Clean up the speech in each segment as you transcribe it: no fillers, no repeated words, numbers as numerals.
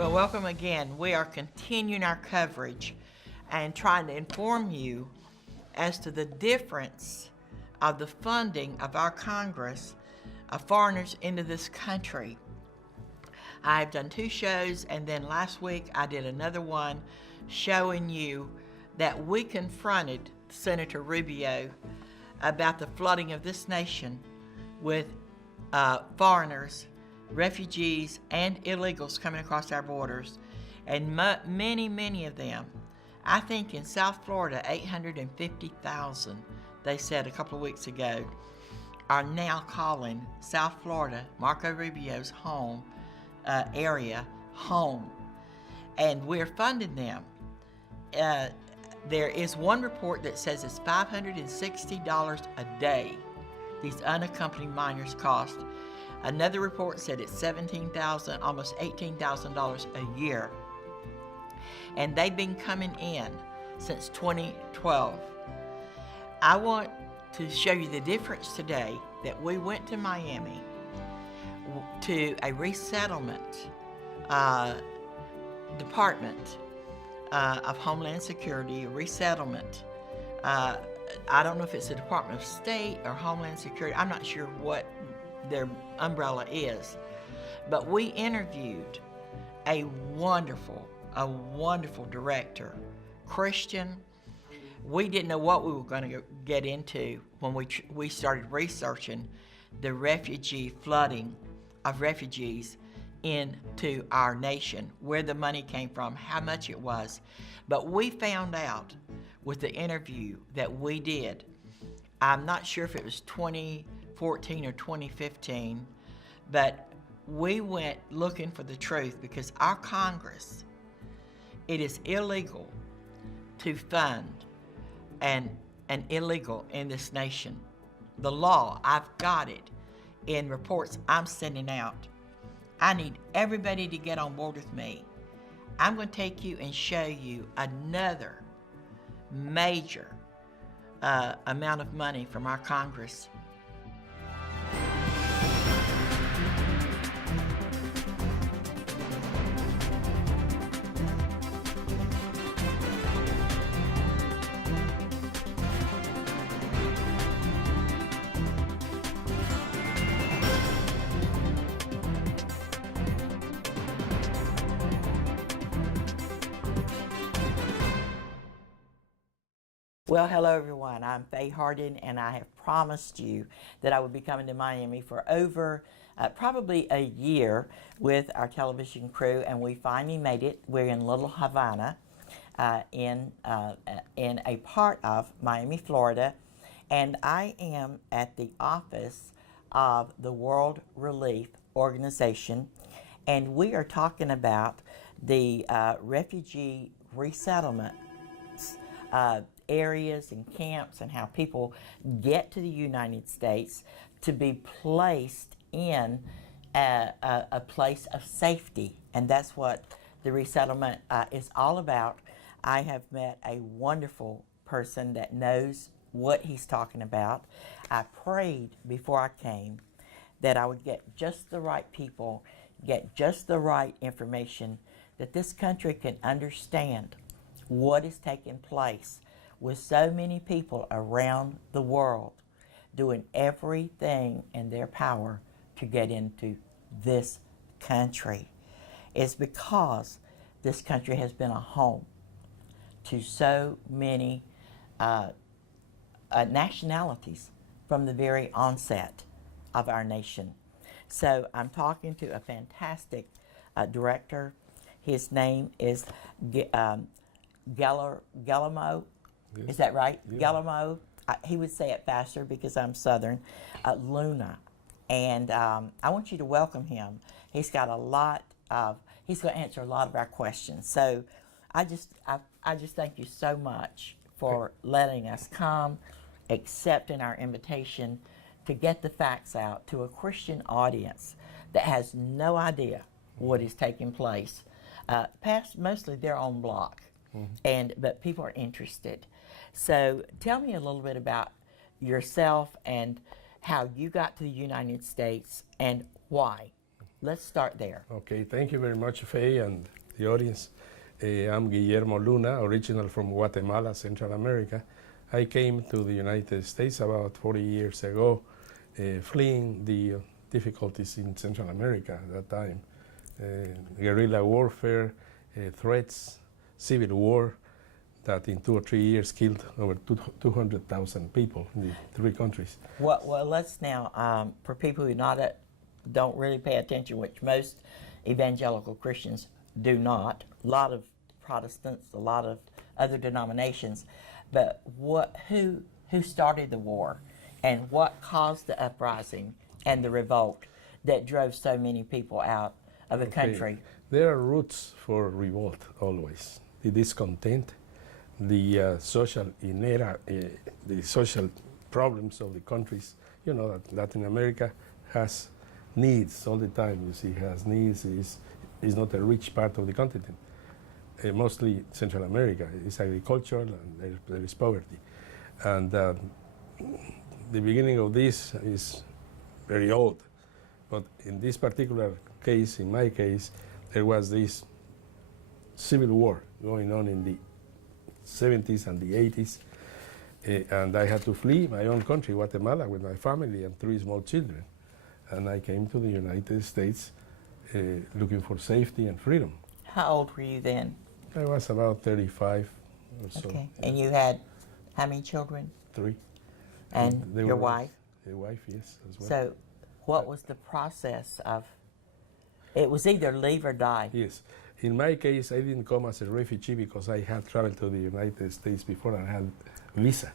Well, welcome again. We are continuing our coverage and trying to inform you as to the difference of the funding of our Congress of foreigners into this country. I've done 2 shows, and then last week I did another one showing you that we confronted Senator Rubio about the flooding of this nation with foreigners, refugees, and illegals coming across our borders. And many of them, I think in South Florida, 850,000, they said a couple of weeks ago, are now calling South Florida, Marco Rubio's home area, home. And we're funding them. There is one report that says it's $560 a day these unaccompanied minors cost. Another report said it's $17,000, almost $18,000 a year. And they've been coming in since 2012. I want to show you the difference today that we went to Miami to a resettlement department of Homeland Security, a resettlement. I don't know if it's the Department of State or Homeland Security. I'm not sure what their umbrella is. But we interviewed a wonderful director, Christian. We didn't know what we were going to get into when we started researching the refugee flooding of refugees into our nation, where the money came from, how much it was. But we found out with the interview that we did, I'm not sure if it was 2014 or 2015, but we went looking for the truth because our Congress, it is illegal to fund an illegal in this nation. The law, I've got it in reports I'm sending out. I need everybody to get on board with me. I'm going to take you and show you another major amount of money from our Congress. Well, hello everyone. I'm Faye Hardin, and I have promised you that I would be coming to Miami for over probably a year with our television crew, and we finally made it. We're in lil Havana, in a part of Miami, Florida, and I am at the office of the World Relief Organization, and we are talking about the refugee resettlement areas and camps, and how people get to the United States to be placed in a place of safety. And that's what the resettlement is all about. I have met a wonderful person that knows what he's talking about. I prayed before I came that I would get just the right people, get just the right information, that this country can understand what is taking place with so many people around the world doing everything in their power to get into this country. It's because this country has been a home to so many nationalities from the very onset of our nation. So I'm talking to a fantastic director. His name is Guillermo. Is that right? Yeah. Guillermo. He would say it faster because I'm Southern. Luna. And I want you to welcome him. He's got he's going to answer a lot of our questions. So I just thank you so much for letting us come, accepting our invitation to get the facts out to a Christian audience that has no idea what is taking place. Past mostly their own block, but people are interested. So tell me a little bit about yourself and how you got to the United States and why. let's start there. Okay, thank you very much, Faye, and the audience. I'm Guillermo Luna, original from Guatemala, Central America. I came to the United States about 40 years ago, fleeing the difficulties in Central America at that time. Guerrilla warfare, threats, civil war that in 2 or 3 years killed over 200,000 people in the 3 countries. Well, let's now, for people who don't really pay attention, which most evangelical Christians do not, a lot of Protestants, a lot of other denominations, but who started the war, and what caused the uprising and the revolt that drove so many people out of the country? There are roots for revolt always. The discontent, the social the social problems of the countries. You know that Latin America has needs all the time. You see, has needs. Is not a rich part of the continent. Mostly Central America is agricultural, and there is poverty. And the beginning of this is very old. But in this particular case, in my case, there was this civil war going on in the 70s and the 80s. And I had to flee my own country, Guatemala, with my family and 3 small children. And I came to the United States looking for safety and freedom. How old were you then? I was about 35 or so. Okay. And you had how many children? 3. And your wife? The wife, yes, as well. So what was the process of, it was either leave or die? Yes. In my case, I didn't come as a refugee because I had traveled to the United States before and had visa.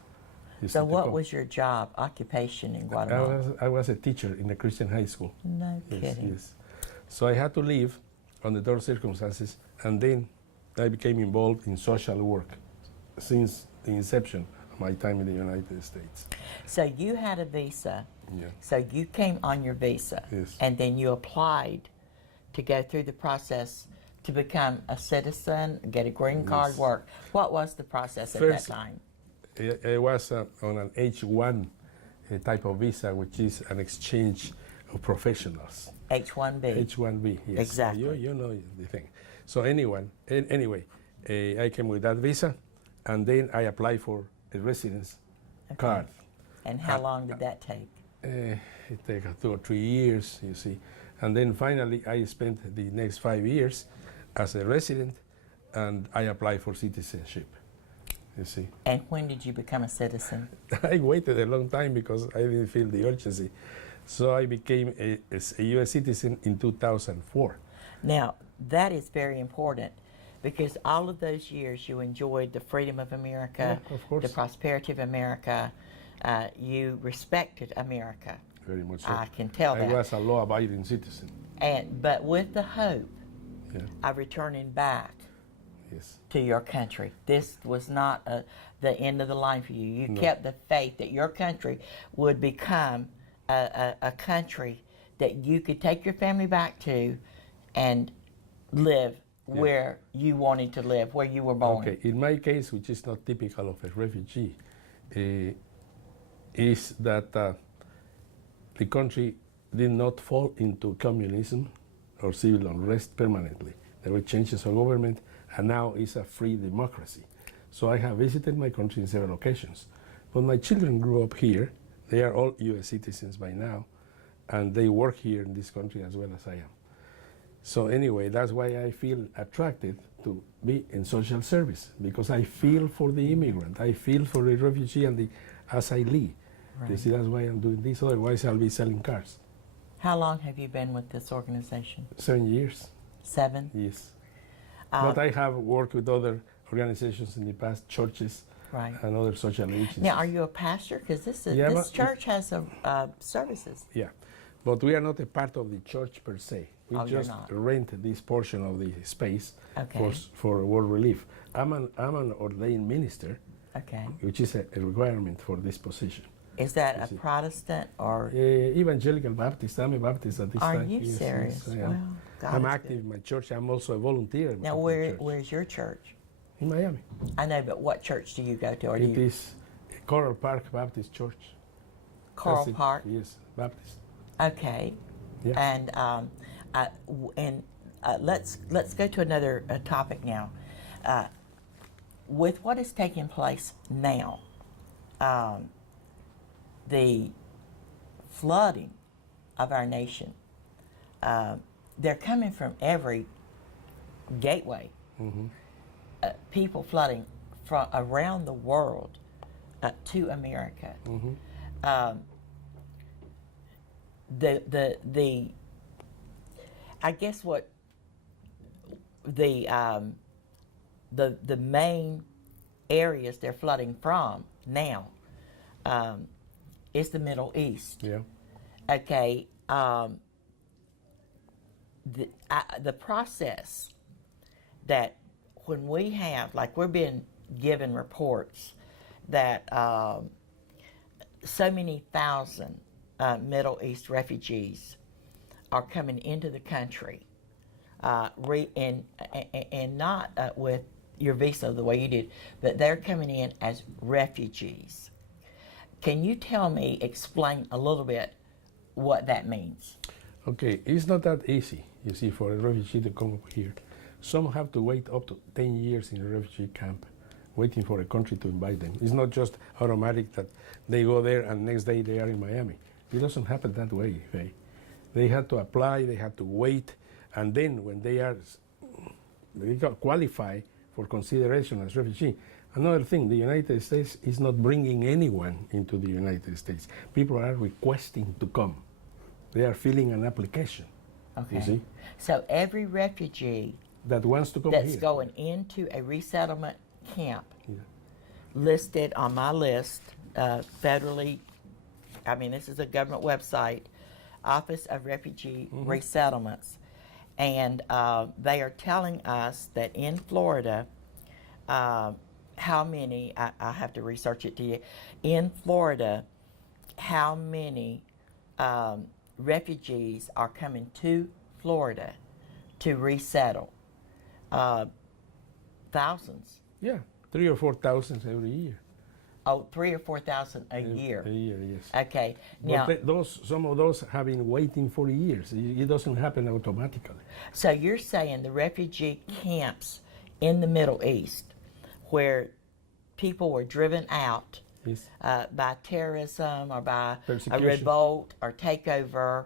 So what was your job, occupation in Guatemala? I was a teacher in a Christian high school. No kidding. Yes. So I had to leave under those circumstances, and then I became involved in social work since the inception of my time in the United States. So you had a visa. Yeah. So you came on your visa. Yes. And then you applied to go through the process to become a citizen, get a green card, Yes. work. What was the process at First, that time? I was on an H1 type of visa, which is an exchange of professionals. H-1B. H-1B, yes. Exactly. You know the thing. So anyway, I came with that visa, and then I applied for a residence card. And how long did that take? It took 2 or 3 years, you see. And then finally, I spent the next 5 years as a resident, and I applied for citizenship, you see. And when did you become a citizen? I waited a long time because I didn't feel the urgency. So I became a U.S. citizen in 2004. Now, that is very important because all of those years you enjoyed the freedom of America, Yeah, of course. the prosperity of America. You respected America. Very much so. I can tell that. I was a law-abiding citizen. But with the hope Yeah. of returning back Yes. to your country. This was not the end of the line for you. You No. kept the faith that your country would become a country that you could take your family back to and live where you wanted to live, where you were born. Okay, in my case, which is not typical of a refugee, is that the country did not fall into communism or civil unrest permanently. There were changes of government, and now it's a free democracy. So I have visited my country in several occasions. But my children grew up here. They are all U.S. citizens by now, and they work here in this country as well as I am. So anyway, that's why I feel attracted to be in social service, because I feel for the immigrant, I feel for the refugee and the asylee. Right. You see, that's why I'm doing this, otherwise I'll be selling cars. How long have you been with this organization? 7 years. 7? Yes. But I have worked with other organizations in the past, churches, Right. and other social agencies. Now, are you a pastor? Because Yeah, this but- church has services. Yeah, but we are not a part of the church per se. We Oh, you're just not. rent this portion of the space Okay. for world relief. I'm an ordained minister, Okay. which is a requirement for this position. Is that a Protestant or? Evangelical Baptist. I'm a Baptist at this Are time. you Yes, serious? yes, I am. Well, God I'm is active good. in my church. I'm also a volunteer. Now, at my church. where's your church? In Miami. I know, but what church do you go to? Or do It you is Coral Park Baptist Church. Coral That's it. Park? Yes, Baptist. Okay. Yeah. And Let's go to another topic now. With what is taking place now, the flooding of our nation, they're coming from every gateway. Mm-hmm. People flooding from around the world to America. Mm-hmm. The I guess what the main areas they're flooding from now is the Middle East. Yeah. Okay. The process that when we have, like we're being given reports that so many thousand Middle East refugees are coming into the country, and not with your visa the way you did, but they're coming in as refugees. Can you explain a little bit what that means? Okay, it's not that easy, you see, for a refugee to come up here. Some have to wait up to 10 years in a refugee camp, waiting for a country to invite them. It's not just automatic that they go there and next day they are in Miami. It doesn't happen that way. They have to apply, they have to wait, and then when they qualify for consideration as refugee. Another thing, the United States is not bringing anyone into the United States. People are requesting to come. They are filling an application. Okay. You see? So every refugee that wants to come that's here. going into a resettlement camp, Yeah. listed on my list, federally, this is a government website, Office of Refugee Resettlements, and they are telling us that in Florida, how many, I have to research it to you, in Florida, how many refugees are coming to Florida to resettle? Thousands. Yeah, 3,000 or 4,000 every year. Oh, 3,000 or 4,000 a year. A year, yes. Okay. But Now, some of those have been waiting for years. It doesn't happen automatically. so you're saying the refugee camps in the Middle East, where people were driven out Yes. by terrorism or by a Persecution. revolt or takeover,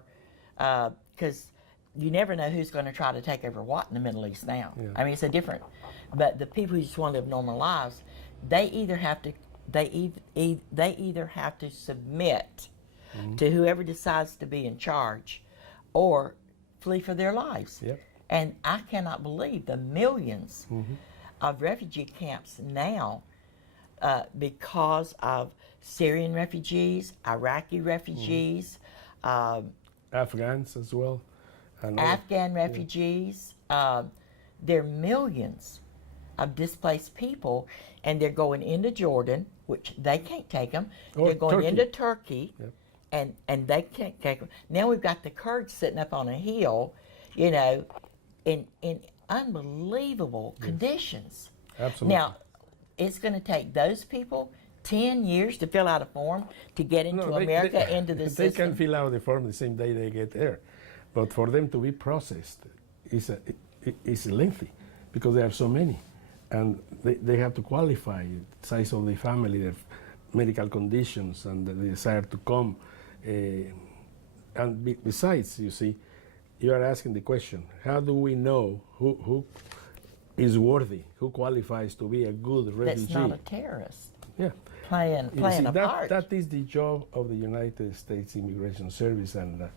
because you never know who's going to try to take over what in the Middle East now. Yeah. It's a different. But the people who just want to live normal lives, they either have to submit to whoever decides to be in charge, or flee for their lives. Yep. And I cannot believe the millions of refugee camps now, because of Syrian refugees, Iraqi refugees, Afghans as well. And Afghan refugees. There are millions of displaced people, and they're going into Jordan, which they can't take them. Or They're going Turkey. into Turkey, Yep. and they can't take them. Now we've got the Kurds sitting up on a hill, in unbelievable conditions. Absolutely. Now, it's going to take those people 10 years to fill out a form to get into America, into the They system. can fill out the form the same day they get there. But for them to be processed is lengthy because there are so many. And they have to qualify the size of the family, their medical conditions, and the desire to come. And besides, you see, you are asking the question, how do we know who is worthy, who qualifies to be a good refugee? That's not a terrorist. Yeah. Playing a part. That is the job of the United States Immigration Service and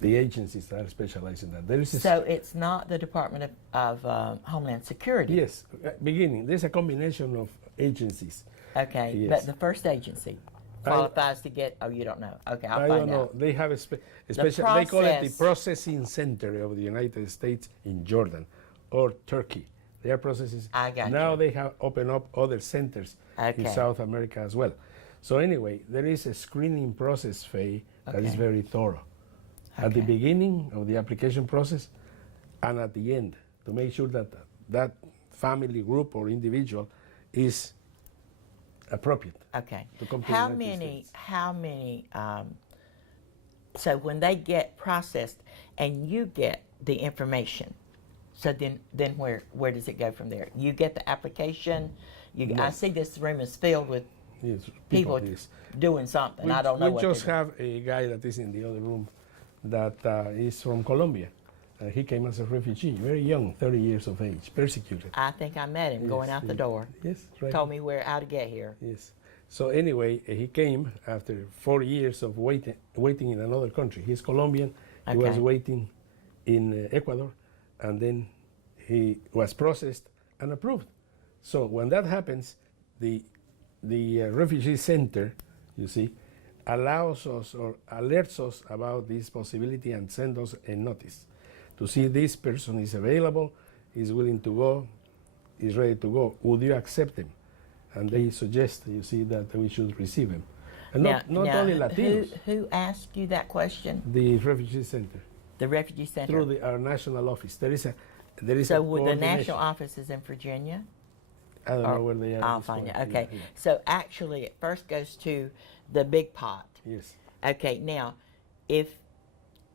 the agencies that are specialized in that. There is So it's not the Department of Homeland Security? Yes, beginning. There's a combination of agencies. Okay, Yes. but the first agency qualifies to get, you don't know. Okay, I'll I find don't know. out. They have a special, they call it the process- processing center of the United States in Jordan or Turkey. Their processes. I got now you. they have opened up other centers in Okay. South America as well. So anyway, there is a screening process, Faye, that is Okay. very thorough. At the Okay. beginning of the application process and at the end, to make sure that that family group or individual is appropriate. Okay. To come to the How United many, States. so when they get processed and you get the information. So then where does it go from there? You get the application. No. I see this room is filled with Yes, people yes. doing something. I don't know We what just they're have a guy that is in the other room that is from Colombia. He came as a refugee, very young, 30 years of age, persecuted. I think I met him going out the door. Yes, right. Told me how to get here. Yes. So anyway, he came after 4 years of waiting in another country. He's Colombian. He was Okay. waiting in Ecuador, and then he was processed and approved. So when that happens, the refugee center, you see, allows us or alerts us about this possibility and sends us a notice to see this person is available, is willing to go, is ready to go. Would you accept him? And they suggest, you see, that we should receive him. And not only Latinos. Who asked you that question? The refugee center. The refugee center. Through our national office. There is so a the coordination. national office is in Virginia? I don't know where they are. I'll find it. Okay. So actually, it first goes to the big pot. Yes. Okay. Now,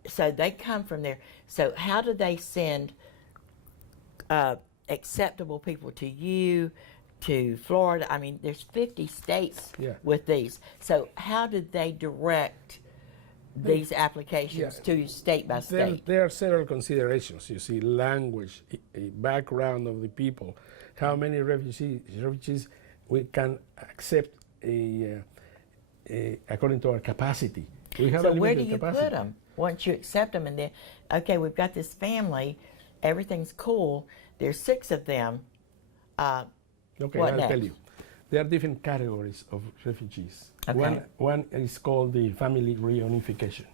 so they come from there. So how do they send acceptable people to you, to Florida? I mean, there's 50 states with these. So how did they direct these applications to you state by state? There are several considerations. You see, language, background of the people, how many refugees we can accept according to our capacity. We have So a where do limited you capacity. put them once you accept them? And then, okay, we've got this family, everything's cool. There's 6 of them. Okay, what I'll next? tell you. There are different categories of refugees. Okay. One is called the family reunification.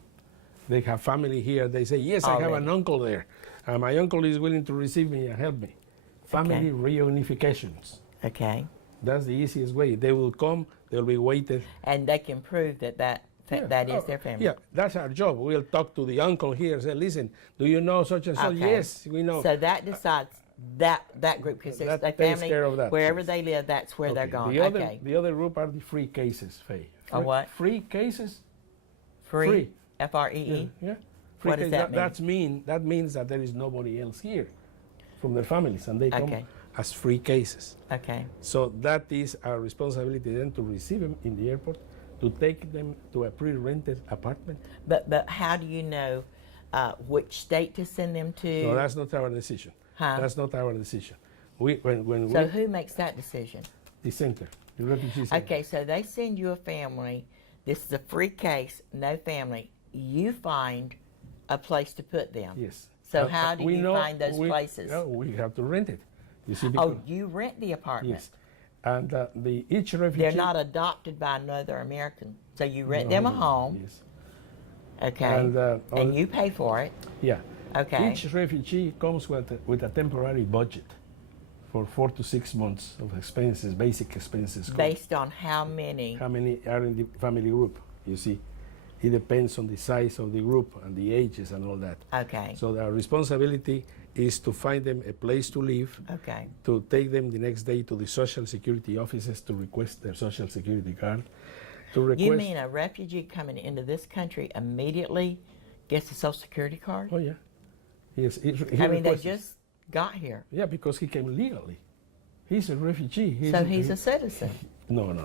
They have family here. They say, yes, I have an uncle there. My uncle is willing to receive me and help me. Family reunifications. Okay. That's the easiest way. They will come, they'll be waited. And they can prove that is their family. Yeah, that's our job. We'll talk to the uncle here, say, listen, do you know such and such? Okay. Yes, we know. So that decides that group, because there's That a takes family, care of that, wherever yes. they live, that's where they're going. The other group are the free cases, Faye. A what? Free cases? Free? F-R-E-E? Yeah. Free What does case, that mean? That means that there is nobody else here from their families, and they come as free cases. Okay. So that is our responsibility then to receive them in the airport, to take them to a pre-rented apartment. But how do you know which state to send them to? No, that's not our decision. Huh? That's not our decision. So who makes that decision? The center, the refugee center. Okay, so they send you a family. This is a free case, no family. You find a place to put them. Yes. So how do you find those places? We have to rent it. You see, You rent the apartment. yes. And each refugee. They're not adopted by another American. So you rent them a home. Yes. Okay. And you pay for it. Yeah. Okay. Each refugee comes with a temporary budget for 4 to 6 months of expenses, basic expenses. Based on how many? How many are in the family group, you see. It depends on the size of the group and the ages and all that. Okay. So our responsibility is to find them a place to live, Okay. to take them the next day to the Social Security offices to request their Social Security card. You mean a refugee coming into this country immediately gets a Social Security card? Oh, yeah. Yes. He they just got here. Yeah, because he came legally. He's a refugee. He's a citizen. No.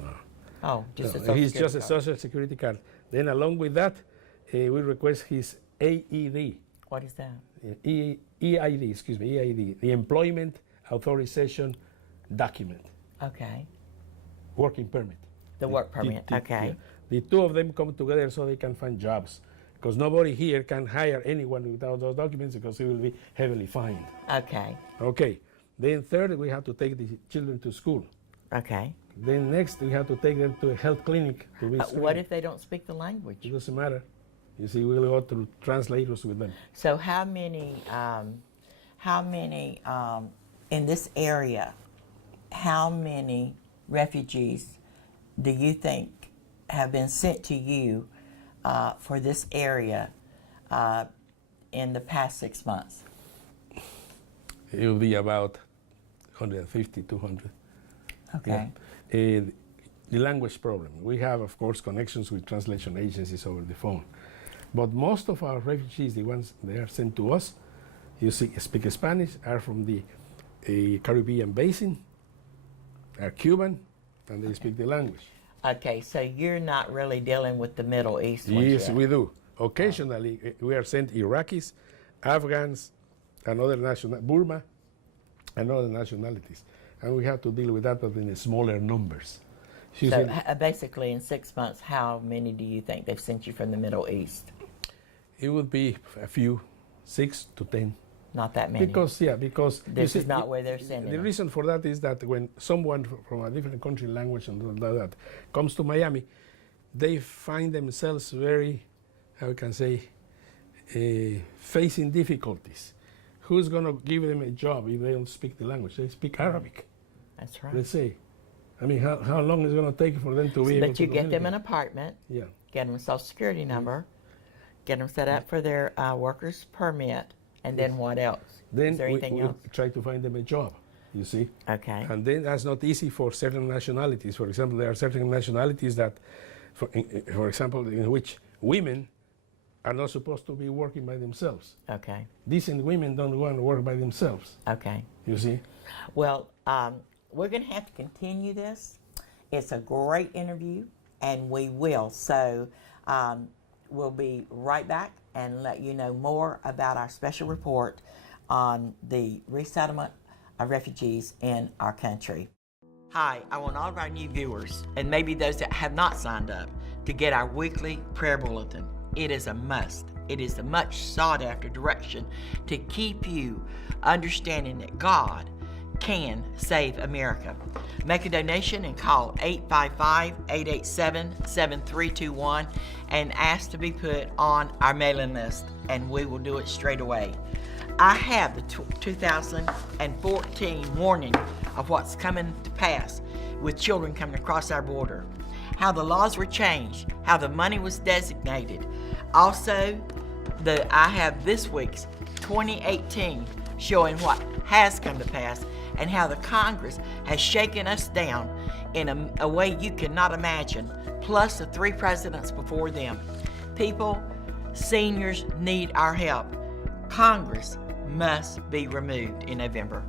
Oh, just No, a Social he's Security just a card. Social Security card. Then along with that, we request his AED. What is that? EID, excuse me, EID, the Employment Authorization Document, Okay. working permit. The work permit. Okay. Yeah. The two of them come together so they can find jobs. Because nobody here can hire anyone without those documents because he will be heavily fined. Okay. Okay. Then third, we have to take the children to school. Okay. Then next, we have to take them to a health clinic to be What screened. if they don't speak the language? It doesn't matter. You see, we'll go through translators with them. So how many in this area, how many refugees do you think have been sent to you for this area in the past 6 months? It will be about 150, 200. Okay. Yeah. The language problem. We have, of course, connections with translation agencies over the phone. But most of our refugees, the ones they are sent to us, you speak Spanish are from the Caribbean basin, are Cuban, and they speak the language. Okay, so you're not really dealing with the Middle East ones Yes, yet. we do. Occasionally, we are sent Iraqis, Afghans, and other Burma, and other nationalities. And we have to deal with that, but in smaller numbers. So basically, in 6 months, how many do you think they've sent you from the Middle East? It would be a few, 6 to 10. Not that many. Because This is not where they're sending The them. reason for that is that when someone from a different country, language, and all that comes to Miami, they find themselves very, how can I say, facing difficulties. Who's going to give them a job if they don't speak the language? They speak Arabic. That's right. Let's say. I mean, how long is it going to take for them to be able to But you get them an communicate? apartment, Yeah. get them a social security number, get them set up for their workers permit, and then what else? Then Is there anything we else? try to find them a job, you see. Okay. And then that's not easy for certain nationalities. For example, there are certain nationalities that, for example, in which women are not supposed to be working by themselves. Okay. Decent women don't want to work by themselves, Okay. you see. Well, we're going to have to continue this. It's a great interview, and we will. So we'll be right back and let you know more about our special report on the resettlement of refugees in our country. Hi, I want all of our new viewers, and maybe those that have not signed up, to get our weekly prayer bulletin. It is a must. It is a much sought after direction to keep you understanding that God can save America. Make a donation and call 855-887-7321 and ask to be put on our mailing list, and we will do it straight away. I have the 2014 warning of what's coming to pass with children coming across our border, how the laws were changed, how the money was designated. Also, I have this week's 2018 showing what has come to pass and how the Congress has shaken us down in a way you cannot imagine, plus the 3 presidents before them. People, seniors need our help. Congress must be removed in November.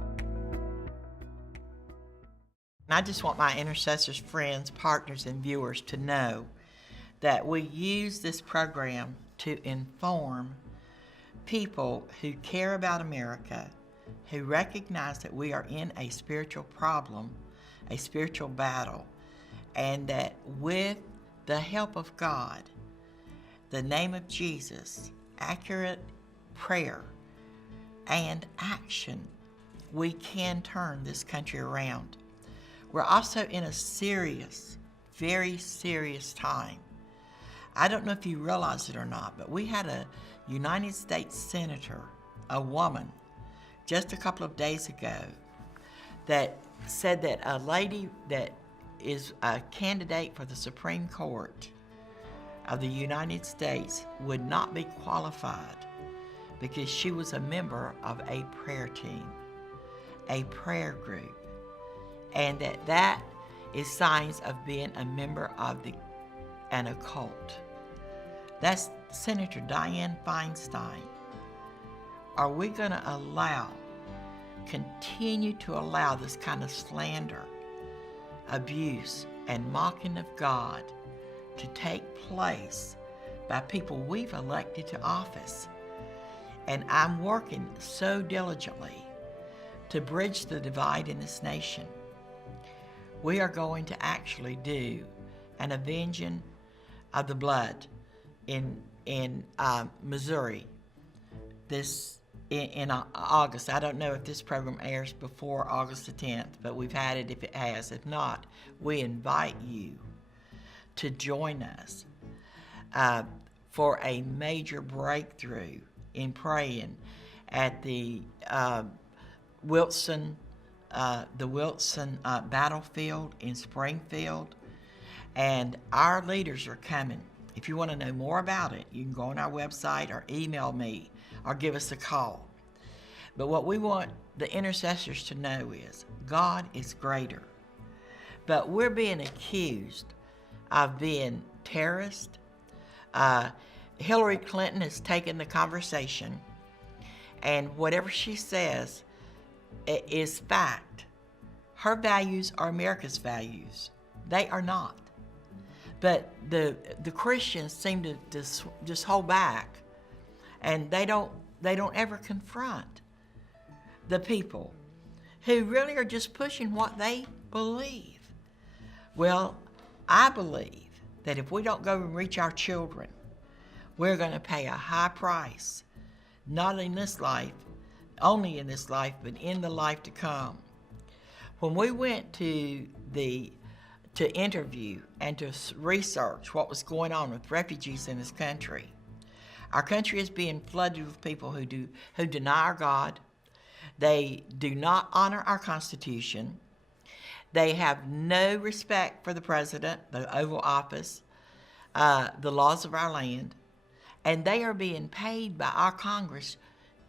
I just want my intercessors, friends, partners, and viewers to know that we use this program to inform people who care about America, who recognize that we are in a spiritual problem, a spiritual battle, and that with the help of God, the name of Jesus, accurate prayer, and action, we can turn this country around. We're also in a serious, very serious time. I don't know if you realize it or not, but we had a United States Senator, a woman, just a couple of days ago, that said that a lady that is a candidate for the Supreme Court of the United States would not be qualified because she was a member of a prayer team, a prayer group, and that is signs of being a member of an occult. That's Senator Dianne Feinstein. Are we going to continue to allow this kind of slander, abuse, and mocking of God to take place by people we've elected to office? And I'm working so diligently to bridge the divide in this nation. We are going to actually do an avenging of the blood in Missouri in August. I don't know if this program airs before August the 10th, but we've had it if it has. If not, we invite you to join us for a major breakthrough in praying at the Wilson battlefield in Springfield. And our leaders are coming. If you want to know more about it, you can go on our website or email me or give us a call. But what we want the intercessors to know is God is greater. But we're being accused of being terrorists. Hillary Clinton has taken the conversation and whatever she says is fact. Her values are America's values. They are not. But the Christians seem to just hold back, and they don't ever confront the people who really are just pushing what they believe. Well, I believe that if we don't go and reach our children, we're going to pay a high price, not in this life, only in this life, but in the life to come. When we went to interview and to research what was going on with refugees in this country, our country is being flooded with people who deny our God. They do not honor our Constitution. They have no respect for the president, the Oval Office, the laws of our land, and they are being paid by our Congress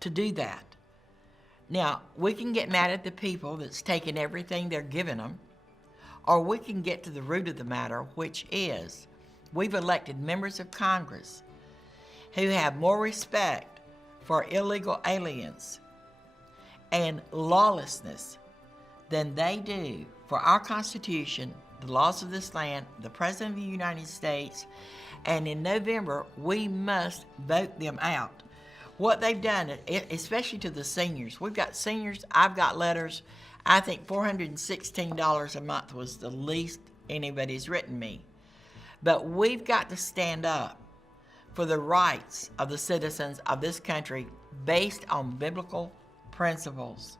to do that. Now, we can get mad at the people that's taking everything they're giving them, or we can get to the root of the matter, which is we've elected members of Congress who have more respect for illegal aliens and lawlessness than they do for our Constitution, the laws of this land, the President of the United States, and in November, we must vote them out. What they've done, especially to the seniors, we've got seniors, I've got letters, I think $416 a month was the least anybody's written me. But we've got to stand up for the rights of the citizens of this country based on biblical principles.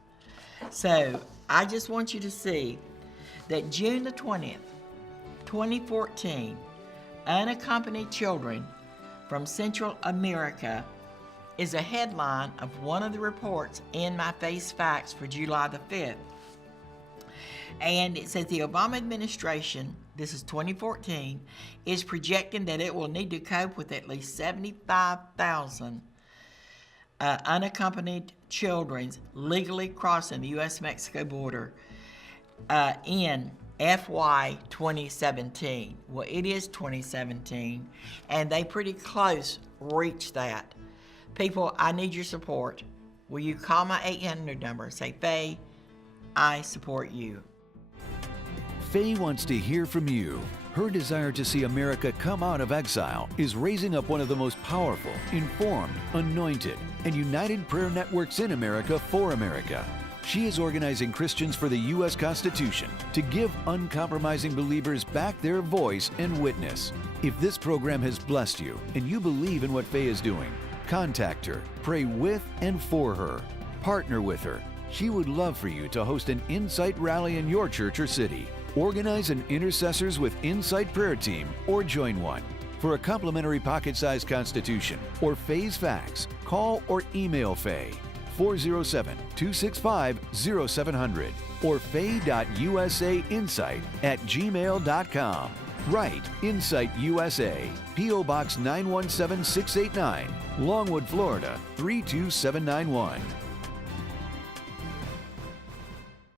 So I just want you to see that June the 20th, 2014, unaccompanied children from Central America is a headline of one of the reports in my Face Facts for July the 5th. And it says the Obama administration, this is 2014, is projecting that it will need to cope with at least 75,000 unaccompanied children legally crossing the U.S.-Mexico border in FY 2017. Well, it is 2017, and they pretty close reached that. People, I need your support. Will you call my 800 number and say, Faye, I support you. Faye wants to hear from you. Her desire to see America come out of exile is raising up one of the most powerful, informed, anointed, and united prayer networks in America for America. She is organizing Christians for the U.S. Constitution to give uncompromising believers back their voice and witness. If this program has blessed you and you believe in what Faye is doing, contact her, pray with and for her, partner with her. She would love for you to host an Insight rally in your church or city. Organize an Intercessors with Insight prayer team or join one. For a complimentary pocket-sized constitution or Faye's Facts, call or email Faye 407-265-0700 or faye.usainsight@gmail.com. Write Insight USA, P.O. Box 917689, Longwood, Florida 32791.